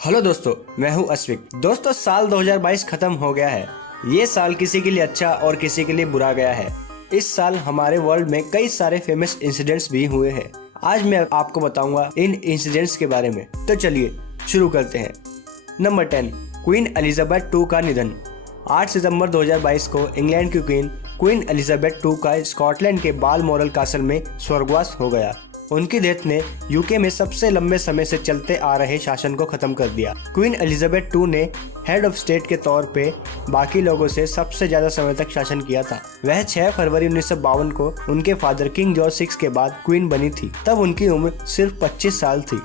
Hello दोस्तों, मैं हूं अश्विक। दोस्तों, साल 2022 खत्म हो गया है। ये साल किसी के लिए अच्छा और किसी के लिए बुरा गया है। इस साल हमारे वर्ल्ड में कई सारे फेमस इंसिडेंट्स भी हुए हैं। आज मैं आपको बताऊंगा इन इंसिडेंट्स के बारे में। तो चलिए शुरू करते हैं। नंबर 10, क्वीन एलिजाबेथ II का निधन। 8 सितंबर 2022 को इंग्लैंड की क्वीन एलिजाबेथ II का स्कॉटलैंड के बालमोरल कासल में स्वर्गवास हो गया। उनकी डेथ ने यूके में सबसे लंबे समय से चलते आ रहे शासन को खत्म कर दिया। क्वीन एलिजाबेथ II ने हेड ऑफ स्टेट के तौर पे बाकी लोगों से सबसे ज्यादा समय तक शासन किया था। वह 6 फरवरी 1952 को उनके फादर किंग जॉर्ज VI के बाद क्वीन बनी थी। तब उनकी उम्र सिर्फ 25 साल थी।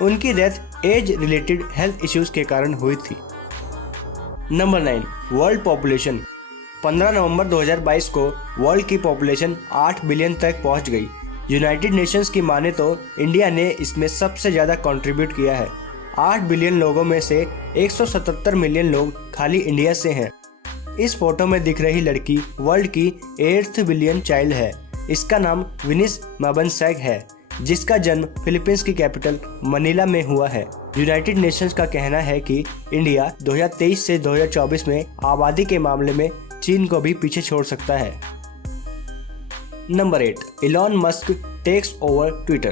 उनकी death age related health issues के कारण हुई थी। Number 9, world population. 15 नवंबर 2022 को वर्ल्ड की पॉपुलेशन 8 बिलियन तक पहुंच गई। यूनाइटेड नेशंस की माने तो इंडिया ने इसमें सबसे ज़्यादा कंट्रीब्यूट किया है। 8 बिलियन लोगों में से 177 मिलियन लोग खाली इंडिया से हैं। इस फोटो में दिख रही लड़की वर्ल्ड की 8th बिलियन चाइल्ड है। इसका नाम विनिस माबनसैग है, जिसका जन्म फिलीपींस की कैपिटल मनीला में हुआ है। यूनाइटेड नेशंस का कहना है कि इंडिया 2023 से 2024 में आबादी के मामले में चीन को भी पीछे छोड़ सकता है। Number 8, Elon Musk takes over Twitter.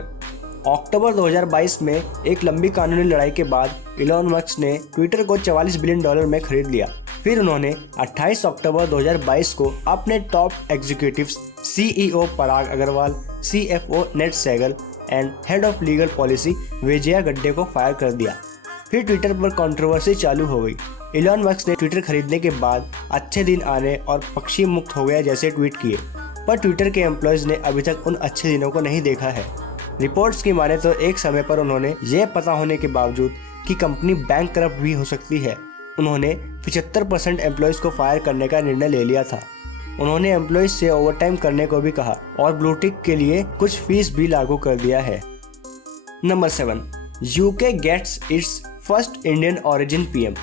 अक्टूबर 2022 में एक लंबी कानूनी लड़ाई के बाद इलॉन मस्क ने ट्विटर को $44 बिलियन में खरीद लिया। फिर उन्होंने 28 अक्टूबर 2022 को अपने top executives CEO Parag Agrawal, CFO Ned Segal and head of legal policy Vijaya Gadde को फायर कर दिया। फिर ट्विटर पर कंट्रोवर्सी चालू हो गई। इलॉन मस्क ने ट्विटर खरीदने के बाद अच्छे दिन आने और पक्षी मुक्त हो गया जैसे ट्वीट किए, पर ट्विटर के एम्प्लॉयज ने अभी तक उन अच्छे दिनों को नहीं देखा है। रिपोर्ट्स की माने तो एक समय पर उन्होंने ये पता होने के बावजूद कि कंपनी बैंक करप्ट भी हो सकती है, उन्होंने 75% एम्प्लॉयज को फायर करने का निर्णय ले लिया था। उन्होंने एम्प्लॉयज से ओवरटाइम करने को भी कहा और ब्लूटिक के लिए कुछ फीस भी लागू कर दिया है। Number 7, UK gets its first Indian origin PM।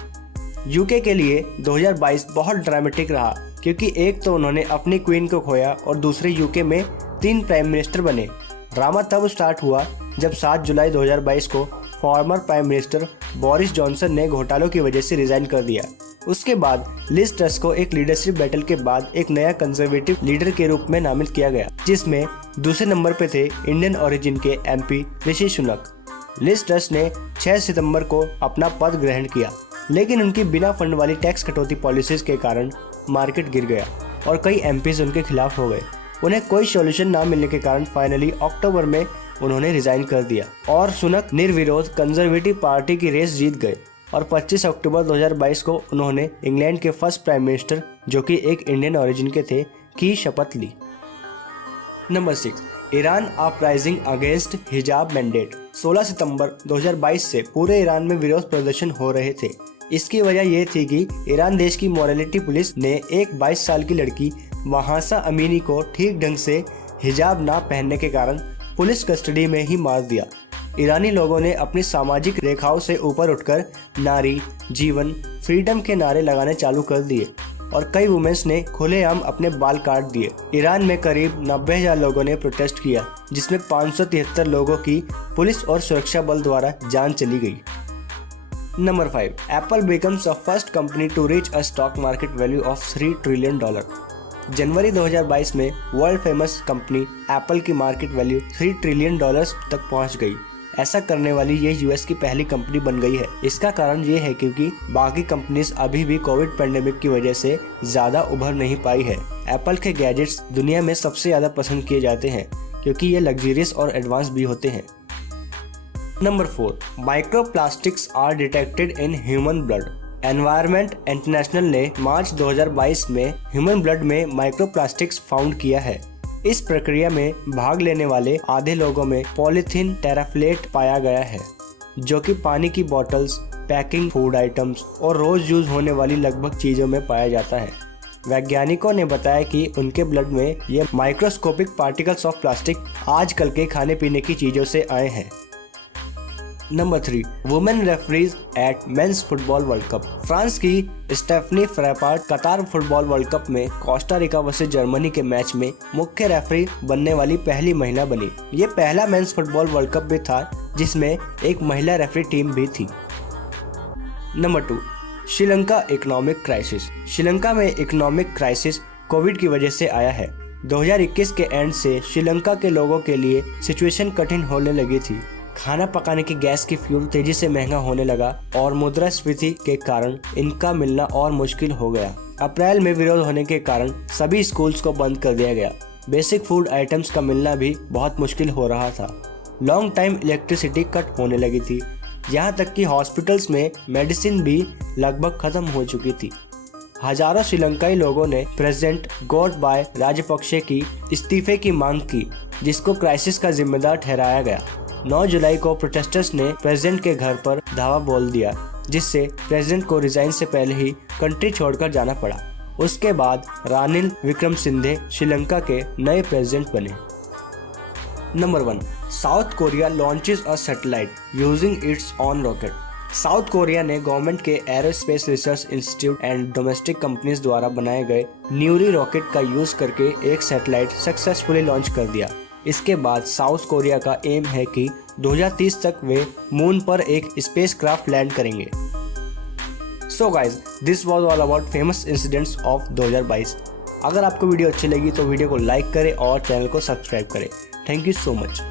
UK के लिए 2022 बहुत ड्रामेटिक रहा, क्योंकि एक तो उन्होंने अपनी क्वीन को खोया और दूसरे यूके में 3 प्राइम मिनिस्टर बने। ड्रामा तब स्टार्ट हुआ जब 7 जुलाई 2022 को former prime minister Boris Johnson ने घोटालों की वजह से रिजाइन कर दिया। उसके बाद लिज ट्रस को एक लीडरशिप बैटल के बाद एक नया कंजर्वेटिव लीडर के रूप में नामित किया गया, जिसमें दूसरे नंबर पे थे इंडियन ओरिजिन के MP Rishi Sunak. Liz truss ने 6 सितंबर को अपना पद ग्रहण किया, लेकिन उनकी बिना फंड वाली टैक्स कटौती पॉलिसीज के कारण मार्केट गिर गया और कई MPs उनके खिलाफ हो गए। उन्हें कोई सॉल्यूशन ना मिलने के कारण फाइनली अक्टूबर में उन्होंने रिजाइन कर दिया और सुनक निर्विरोध कंजर्वेटिव पार्टी की रेस जीत गए और 25 अक्टूबर 2022 को उन्होंने इंग्लैंड के फर्स्ट प्राइम मिनिस्टर, जो कि एक इंडियन ओरिजिन के थे, की शपथ ली। नंबर 6, ईरान अपराइजिंग अगेंस्ट हिजाब मैंडेट। 16 सितंबर 2022 से पूरे ईरान में विरोध प्रदर्शन हो रहे थे। इसकी वजह यह थी कि ईरान देश की मोरालिटी पुलिस ने एक 22 साल की लड़की महासा अमीनी को ठीक ढंग से हिजाब ना पहनने के कारण पुलिस कस्टडी में ही मार दिया। ईरानी लोगों ने अपनी सामाजिक रेखाओं से ऊपर उठकर नारी, जीवन, फ्रीडम के नारे लगाने चालू कर दिए और कई वुमेन्स ने खुलेआम अपने बाल काट दिए। ईरान में करीब 90,000 लोगों ने प्रोटेस्ट किया, जिसमें 573 लोगों की पुलिस और सुरक्षा बल द्वारा जान चली गई। Number 5, Apple becomes the first company to reach a stock market value of $3 trillion. जनवरी 2022 में वर्ल्ड फेमस कंपनी एप्पल की मार्केट वैल्यू $3 ट्रिलियन तक पहुंच गई। ऐसा करने वाली ये US की पहली कंपनी बन गई है। इसका कारण ये है क्योंकि बाकी कंपनीज अभी भी कोविड पैंडेमिक की वजह से ज्यादा उभर नहीं पाई है। एप्पल के गैजेट्स दुनिया में सबसे ज्यादा पसंद किए जाते हैं क्योंकि ये लग्जरियस और एडवांस भी होते हैं। Number 4, microplastics are detected in human blood. Environment international ने मार्च 2022 में ह्यूमन ब्लड में माइक्रोप्लास्टिक्स फाउंड किया है। इस प्रक्रिया में भाग लेने वाले आधे लोगों में पॉलीथीन टेराफ्लेट पाया गया है, जो कि पानी की बोतल्स, पैकिंग फूड आइटम्स और रोज यूज होने वाली लगभग चीजों में पाया जाता है। वैज्ञानिकों ने बताया कि उनके ब्लड में ये माइक्रोस्कोपिक पार्टिकल्स ऑफ प्लास्टिक आजकल के खाने पीने की चीजों से आए हैं। Number 3, women referees at men's football world cup. France की Stephanie Frappart Qatar football world cup में कोस्टा रिका वर्सेस जर्मनी के मैच में मुख्य रेफरी बनने वाली पहली महिला बनी। ये पहला मेंस फुटबॉल वर्ल्ड कप भी था जिसमें एक महिला रेफरी टीम भी थी। Number 2, Sri Lanka economic crisis. Sri Lanka में इकोनॉमिक क्राइसिस कोविड की वजह से आया है। 2021 के एंड से श्रीलंका के लोगों के लिए सिचुएशन कठिन होने लगी थी। खाना पकाने की गैस की फ्यूल तेजी से महंगा होने लगा और मुद्रास्फीति के कारण इनका मिलना और मुश्किल हो गया। अप्रैल में विरोध होने के कारण सभी स्कूल्स को बंद कर दिया गया। बेसिक फूड आइटम्स का मिलना भी बहुत मुश्किल हो रहा था। लॉन्ग टाइम इलेक्ट्रिसिटी कट होने लगी थी, यहाँ तक कि हॉस्पिटल्स में मेडिसिन भी लगभग खत्म हो चुकी थी। हजारों श्रीलंकाई लोगों ने प्रेसिडेंट गोटबाय राजपक्षे की इस्तीफे की मांग की, जिसको क्राइसिस का जिम्मेदार ठहराया गया। 9 जुलाई को प्रोटेस्टर्स ने प्रेसिडेंट के घर पर धावा बोल दिया, जिससे प्रेसिडेंट को रिजाइन से पहले ही कंट्री छोड़कर जाना पड़ा। उसके बाद रानिल विक्रमसिंघे श्रीलंका के नए प्रेसिडेंट बने। Number 1, south Korea launches a satellite using its on rocket. South Korea ने गवर्नमेंट के aerospace research institute and domestic companies द्वारा बनाए गए न्यूरी रॉकेट का यूज करके एक सैटेलाइट सक्सेसफुली लॉन्च कर दिया। इसके बाद साउथ कोरिया का एम है कि 2030 तक वे मून पर एक स्पेसक्राफ्ट लैंड करेंगे। So guys, this was all about famous incidents of 2022। अगर आपको वीडियो अच्छी लगी तो वीडियो को लाइक करें और चैनल को सब्सक्राइब करें। Thank you so much.